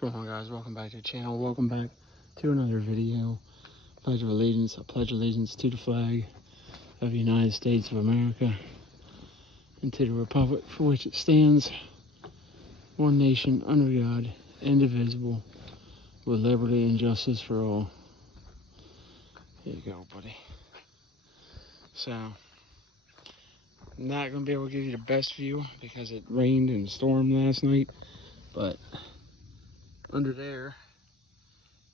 What's going on, guys? Welcome back to the channel. Welcome back to another video. Pledge of allegiance. I pledge allegiance to the flag of the United States of America and to the republic for which it stands, one nation under God, indivisible, with liberty and justice for all. Here you go, buddy. So, I'm not going to be able to give you the best view because it rained and stormed last night, but under there,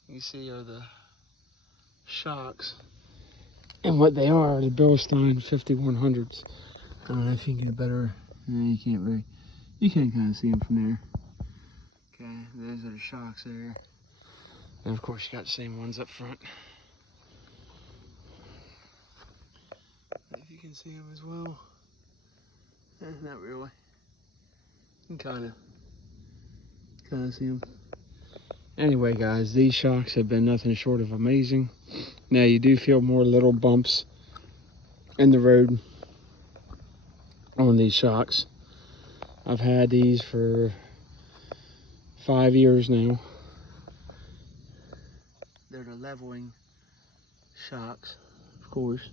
you see are the shocks, and what they are the Bilstein 5100s. I don't know if you can get better. No, you can't really. You can kind of see them from there. Okay, those are the shocks there. And of course, you got the same ones up front. If you can see them as well. Not really. You can kind of see them. Anyway, guys, these shocks have been nothing short of amazing. Now, you do feel more little bumps in the road on these shocks. I've had these for 5 years now. They're the leveling shocks, of course.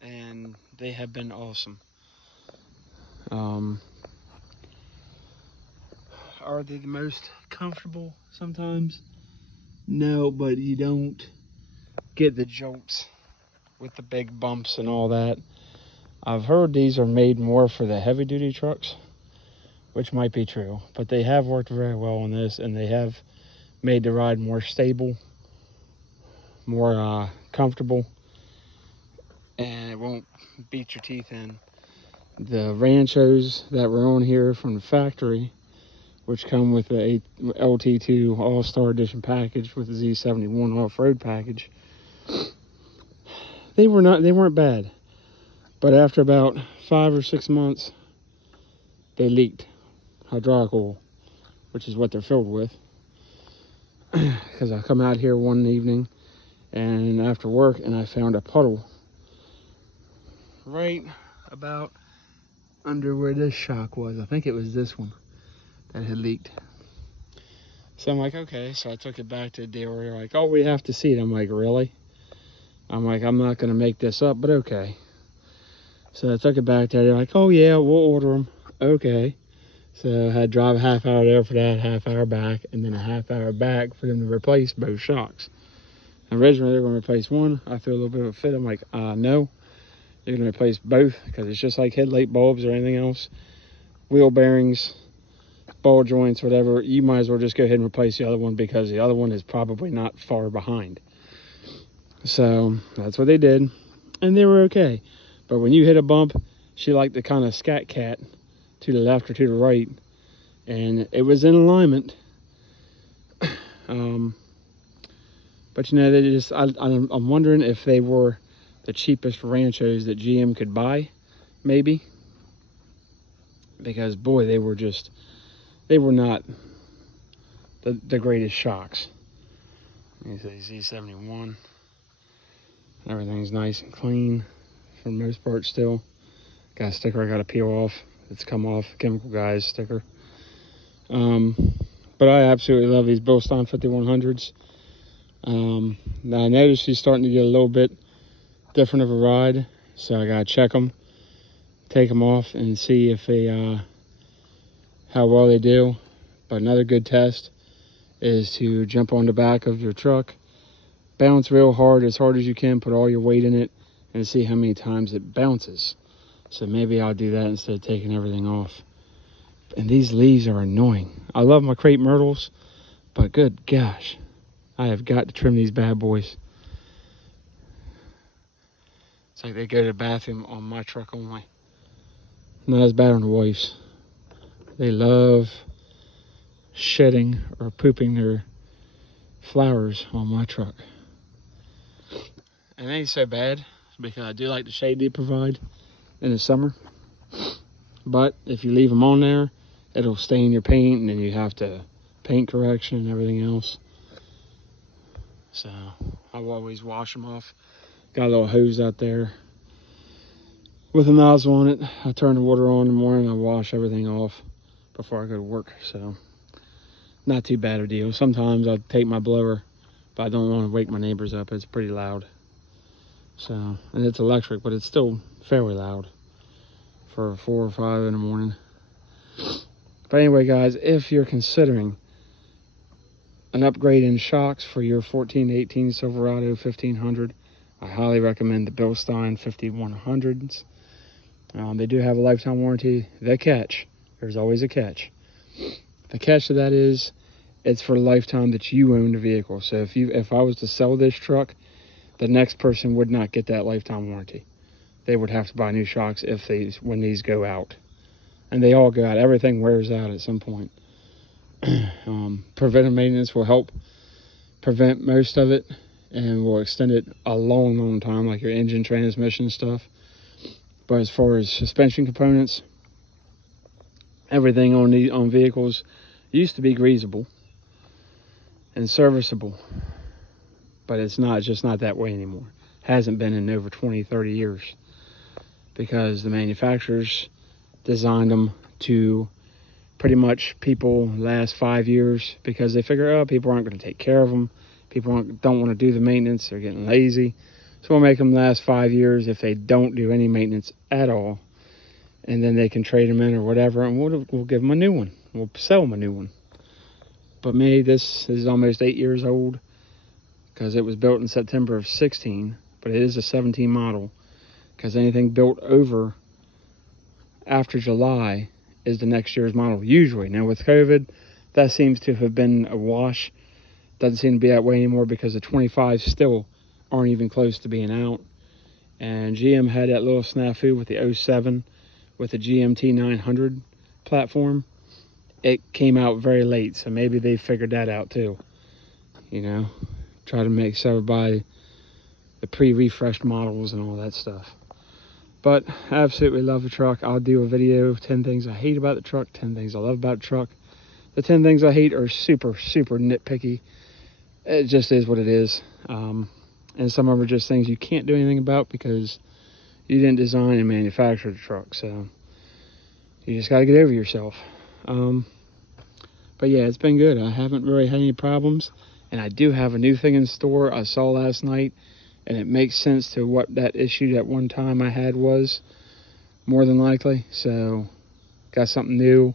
And they have been awesome. Are they the most comfortable sometimes? No, but you don't get the jolts with the big bumps and all that. I've heard these are made more for the heavy duty trucks, which might be true, but they have worked very well on this, and they have made the ride more stable, more comfortable, and it won't beat your teeth in. The Ranchos that were on here from the factory, which come with the LT2 All-Star Edition package with the Z71 off-road package, they weren't bad. But after about 5 or 6 months, they leaked hydraulic oil, which is what they're filled with. Because I come out here one evening and after work, and I found a puddle right about under where this shock was. I think it was this one that had leaked. So I'm like, okay. So I took it back to the dealer. They're like, oh, we have to see it. I'm like, really? I'm like, I'm not going to make this up, but okay. So I took it back there. They're like, oh, yeah, we'll order them. Okay. So I had to drive a half hour there for that, half hour back, and then a half hour back for them to replace both shocks. Originally, they were going to replace one. I threw a little bit of a fit. I'm like, no. You're going to replace both because it's just like headlight bulbs or anything else. Wheel bearings, ball joints, whatever. You might as well just go ahead and replace the other one because the other one is probably not far behind. So that's what they did, and they were okay. But when you hit a bump, she liked to kind of scat cat to the left or to the right, and it was in alignment. But you know, they just I'm wondering if they were the cheapest Ranchos that GM could buy, maybe, because boy, they were not the greatest shocks. You see Z71. Everything's nice and clean for the most part still. Got a sticker I got to peel off. It's come off, Chemical Guys sticker. But I absolutely love these Bilstein 5100s. Now I noticed she's starting to get a little bit different of a ride, so I gotta check them, take them off, and see if they how well they do. But another good test is to jump on the back of your truck, bounce real hard as you can, put all your weight in it, and see how many times it bounces. So maybe I'll do that instead of taking everything off. And these leaves are annoying. I love my crepe myrtles, but good gosh, I have got to trim these bad boys. It's like they go to the bathroom on my truck only. Not as bad on the wife's. They love shedding or pooping their flowers on my truck. And it ain't so bad because I do like the shade they provide in the summer. But if you leave them on there, it'll stain your paint, and then you have to paint correction and everything else. So I will always wash them off. Got a little hose out there with a nozzle on it. I turn the water on in the morning, I wash everything off before I go to work. So not too bad of a deal. Sometimes I'll take my blower, but I don't want to wake my neighbors up. It's pretty loud. So, and it's electric, but it's still fairly loud for 4 or 5 in the morning. But anyway, guys, if you're considering an upgrade in shocks for your 14 to 18 Silverado 1500, I highly recommend the Bilstein 5100s. They do have a lifetime warranty. The catch, there's always a catch. The catch to that is it's for a lifetime that you own the vehicle. So if I was to sell this truck, the next person would not get that lifetime warranty. They would have to buy new shocks when these go out. And they all go out. Everything wears out at some point. Preventive maintenance will help prevent most of it and will extend it a long, long time, like your engine, transmission stuff. But as far as suspension components, everything on vehicles used to be greasable and serviceable, but it's just not that way anymore. Hasn't been in over 20, 30 years, because the manufacturers designed them to pretty much people last 5 years, because they figure, oh, people aren't going to take care of them. People don't want to do the maintenance. They're getting lazy. So we'll make them last 5 years if they don't do any maintenance at all. And then they can trade them in or whatever, and we'll give them a new one. We'll sell them a new one. But me, this is almost 8 years old, because it was built in September of 16, but it is a 17 model, because anything built over after July is the next year's model, usually. Now with COVID, that seems to have been a wash. Doesn't seem to be that way anymore, because the 25s still aren't even close to being out. And GM had that little snafu with the 07 with the GMT 900 platform. It came out very late, so maybe they figured that out too. You know, try to make sure buy the pre-refreshed models and all that stuff. But I absolutely love the truck. I'll do a video of 10 things I hate about the truck, 10 things I love about the truck. The 10 things I hate are super, super nitpicky. It just is what it is. And some of them are just things you can't do anything about because you didn't design and manufacture the truck. So you just got to get over yourself. But yeah, it's been good. I haven't really had any problems. And I do have a new thing in store I saw last night. And it makes sense to what that issue at one time I had was, more than likely. So got something new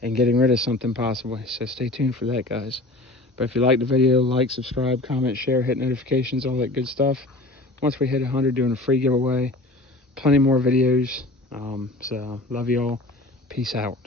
and getting rid of something possibly. So stay tuned for that, guys. But if you like the video, like, subscribe, comment, share, hit notifications, all that good stuff. Once we hit 100, doing a free giveaway. Plenty more videos. So love you all. Peace out.